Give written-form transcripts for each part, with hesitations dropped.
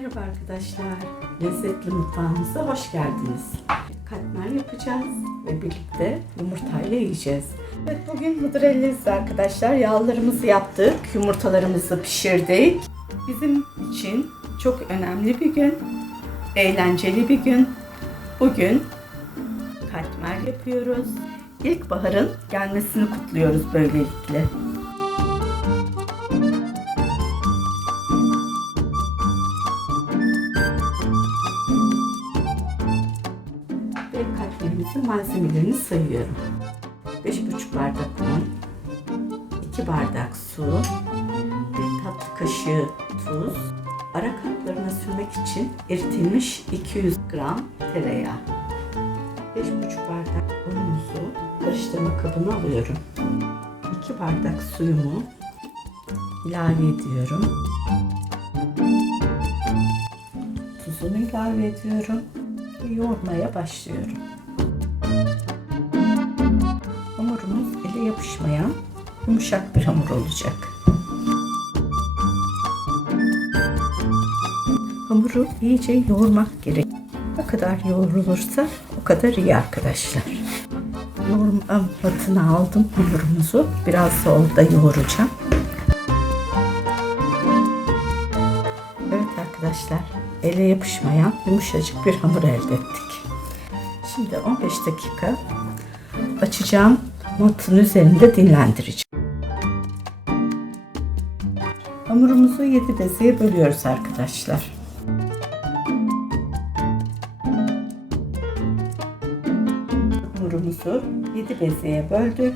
Merhaba arkadaşlar, lezzetli mutfağımıza hoş geldiniz. Katmer yapacağız ve birlikte yumurtayla yiyeceğiz. Evet, bugün mıdır elleriz arkadaşlar. Yağlarımızı yaptık, yumurtalarımızı pişirdik. Bizim için çok önemli bir gün, eğlenceli bir gün. Bugün katmer yapıyoruz. İlkbaharın gelmesini kutluyoruz böylelikle. Katmerimizin malzemelerini sayıyorum. 5,5 bardak un, 2 bardak su, 1 tatlı kaşığı tuz, ara katlarına sürmek için eritilmiş 200 gram tereyağı. 5,5 bardak unumuzu karıştırma kabına alıyorum. 2 bardak suyumu ilave ediyorum. Tuzunu ilave ediyorum. Yoğurmaya başlıyorum. Hamurumuz ele yapışmayan yumuşak bir hamur olacak. Hamuru iyice yoğurmak gerek. Ne kadar yoğrulursa o kadar iyi arkadaşlar. Yoğurma matına aldım hamurumuzu. Biraz da orada yoğuracağım. Evet arkadaşlar, ele yapışmayan yumuşacık bir hamur elde ettik. Şimdi 15 dakika açacağım matın üzerinde dinlendireceğim. Hamurumuzu 7 bezeye bölüyoruz arkadaşlar. Hamurumuzu 7 bezeye böldük.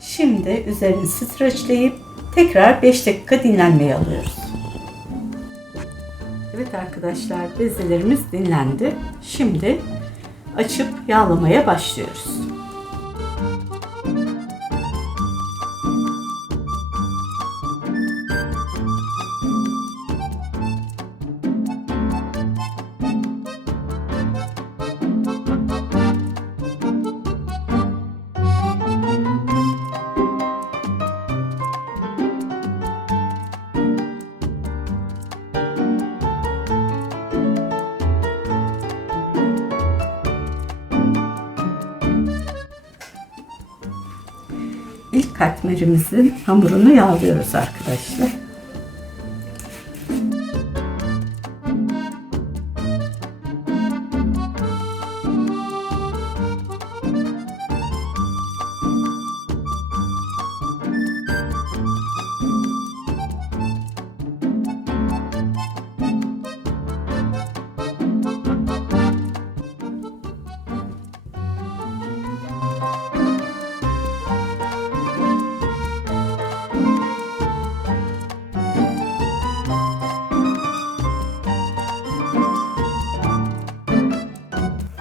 Şimdi üzerini streçleyip tekrar 5 dakika dinlenmeye alıyoruz. Evet arkadaşlar, bezelerimiz dinlendi. Şimdi açıp yağlamaya başlıyoruz. İlk katmerimizin hamurunu yağlıyoruz arkadaşlar.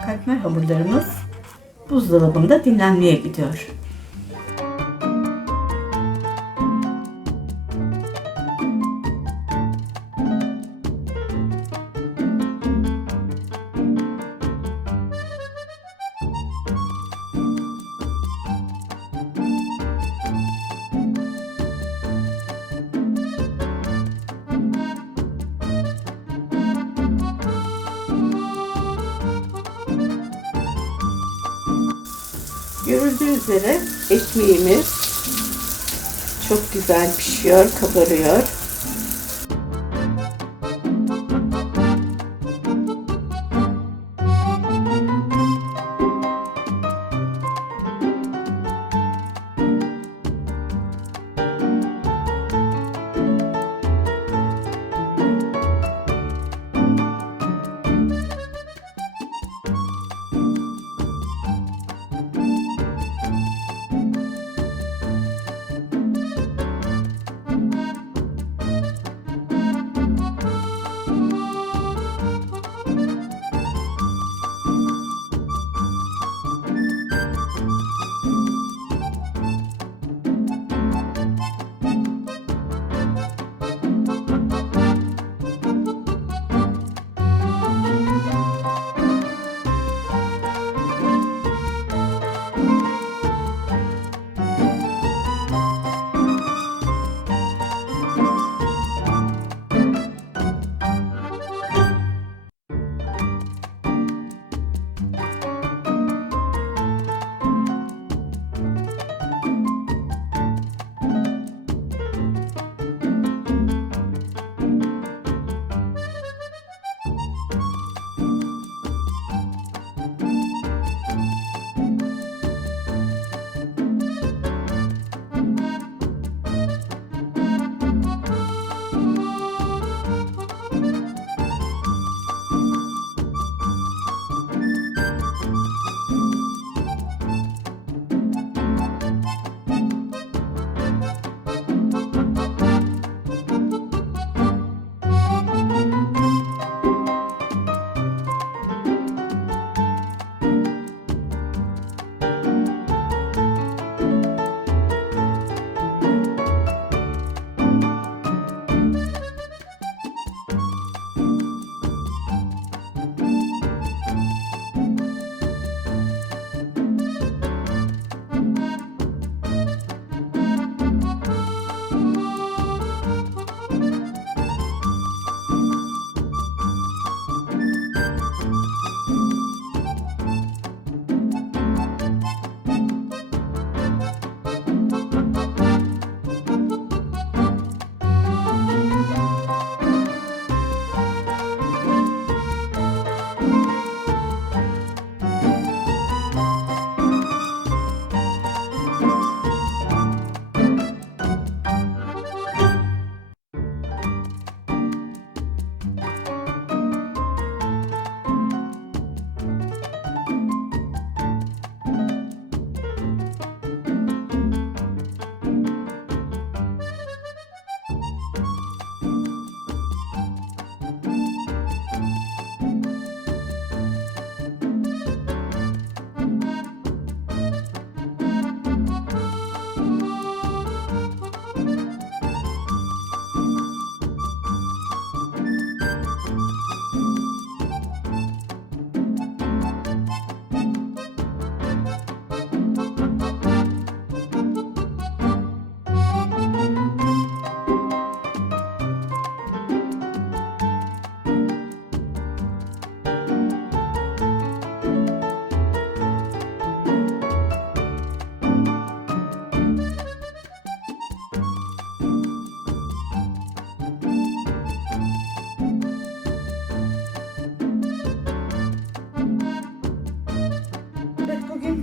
Katmer hamurlarımız buzdolabında dinlenmeye gidiyor. Görüldüğü üzere ekmeğimiz çok güzel pişiyor, kabarıyor.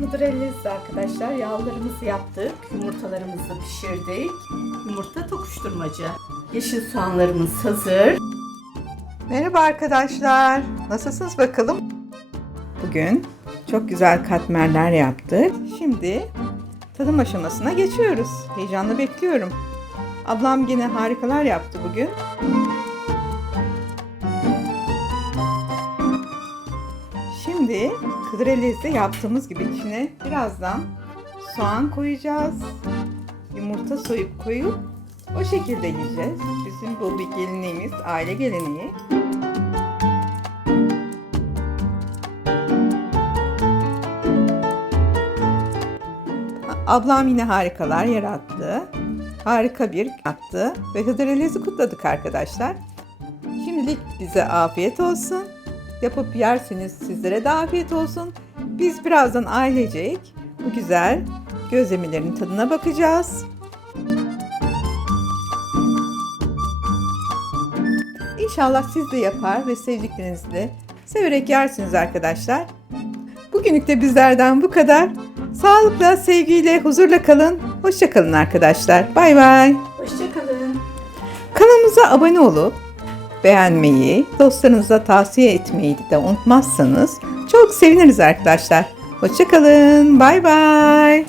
Mıdır ellezzetli arkadaşlar. Yağlarımızı yaptık. Yumurtalarımızı pişirdik. Yumurta tokuşturmacı. Yeşil soğanlarımız hazır. Merhaba arkadaşlar. Nasılsınız bakalım? Bugün çok güzel katmerler yaptık. Şimdi tadım aşamasına geçiyoruz. Heyecanla bekliyorum. Ablam yine harikalar yaptı bugün. Şimdi kıdrellezde yaptığımız gibi içine birazdan soğan koyacağız. Yumurta koyup o şekilde yiyeceğiz. Bizim bu bir geleneğimiz, aile geleneği. Ablam yine harikalar yarattı. Harika bir yaptı ve Hıdrellez'i kutladık arkadaşlar. Şimdilik bize afiyet olsun. Yapıp yerseniz sizlere de afiyet olsun. Biz birazdan ailecek bu güzel gözlemelerin tadına bakacağız. İnşallah siz de yapar ve sevdiklerinizle severek yersiniz arkadaşlar. Bugünlük de bizlerden bu kadar. Sağlıkla, sevgiyle, huzurla kalın. Hoşça kalın arkadaşlar. Bay bay. Hoşça kalın. Kanalımıza abone olup beğenmeyi, dostlarınıza tavsiye etmeyi de unutmazsanız çok seviniriz arkadaşlar. Hoşça kalın. Bay bay.